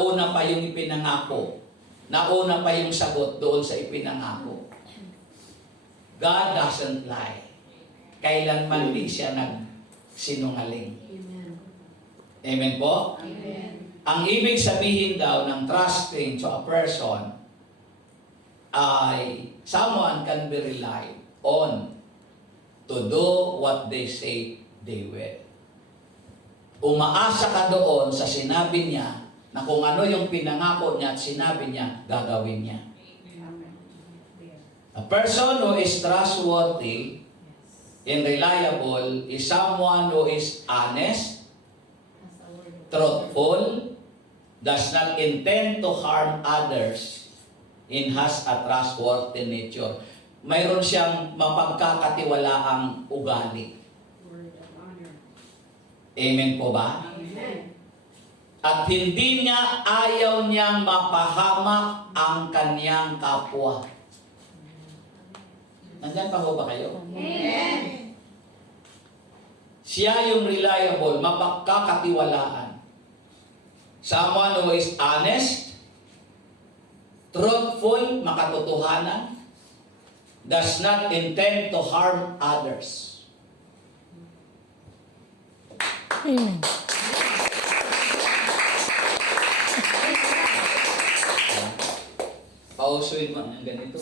nauna pa yung ipinangako. Nauna pa yung sagot doon sa ipinangako. God doesn't lie. Kailanman di siya nagsinungaling. Amen. Amen po? Amen. Ang ibig sabihin daw ng trusting to a person ay someone can be relied on to do what they say they will. Umaasa ka doon sa sinabi niya na kung ano yung pinangako niya at sinabi niya, gagawin niya. A person who is trustworthy and reliable is someone who is honest, truthful, does not intend to harm others, and has a trustworthy nature. Mayroon siyang mapagkakatiwalaang ugali. Word of honor. Amen po ba? Amen. At hindi niya ayaw niyang mapahamak ang kaniyang kapwa. Nandyan pa ho ba kayo? Amen. Siya yung reliable, mapagkakatiwalaan. Someone who is honest, truthful, makatotohanan, does not intend to harm others. Pausuin mo ng ganito.